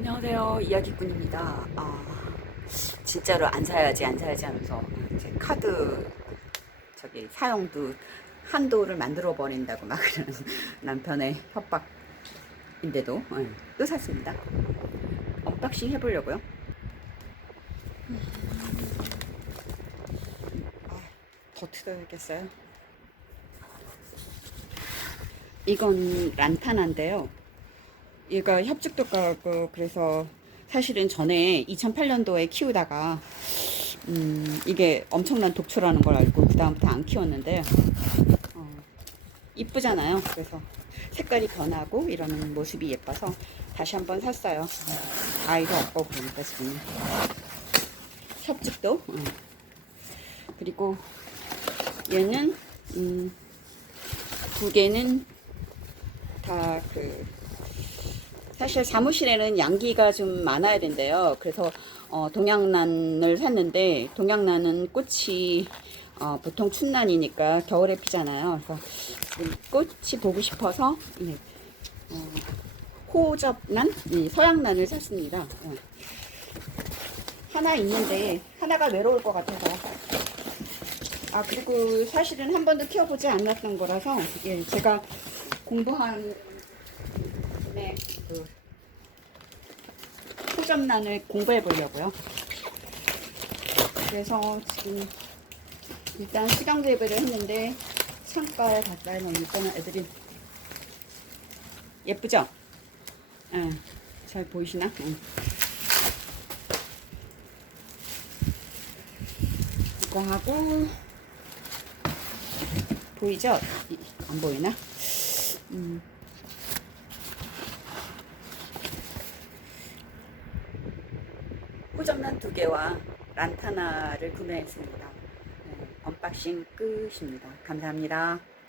안녕하세요. 이야기꾼입니다. 아 진짜로 안 사야지 안 사야지 하면서 제 카드 저기 사용도 한도를 만들어 버린다고 막 그러는 남편의 협박인데도 예, 또 샀습니다. 언박싱 해보려고요. 아, 더 뜯어야겠어요. 이건 란타나인데요 얘가 협죽도 까고 그래서 사실은 전에 2008년도에 키우다가 음, 이게 엄청난 독초라는 걸 알고 그 다음부터 안 키웠는데 어, 이쁘잖아요. 그래서 색깔이 변하고 이러는 모습이 예뻐서 다시 한번 샀어요. 아이도 없고 그러니까 지금 협죽도 어. 그리고 얘는 음, 두 개는 다그 사실 사무실에는 양기가 좀 많아야 된대요. 그래서 어, 동양란을 샀는데 동양란은 꽃이 어, 보통 춘란이니까 겨울에 피잖아요. 그래서 꽃이 보고 싶어서 예, 어, 호접란, 이 서양란을 샀습니다. 예. 하나 있는데 하나가 외로울 것 같아서 아 그리고 사실은 한 번도 키워보지 않았던 거라서 예, 제가 공부한 네, 그 호접란을 공부해 보려고요. 그래서 지금 일단 수경 재배를 했는데 창가에 가까이 놓으니까 애들이 예쁘죠? 예, 잘 보이시나? 응. 이거 하고 보이죠? 이- 안 보이나? 음. 호접란 두 개와 란타나를 구매했습니다. 네, 언박싱 끝입니다. 감사합니다.